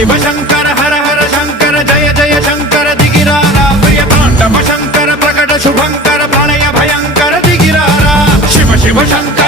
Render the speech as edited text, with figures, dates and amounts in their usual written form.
शिव शंकर हर हर शंकर जय जय शंकर दिगिरारा प्रिय तांडव शंकर प्रकट शुभंकर प्रलय भयंकर दिगिरारा शिव शिव शंकर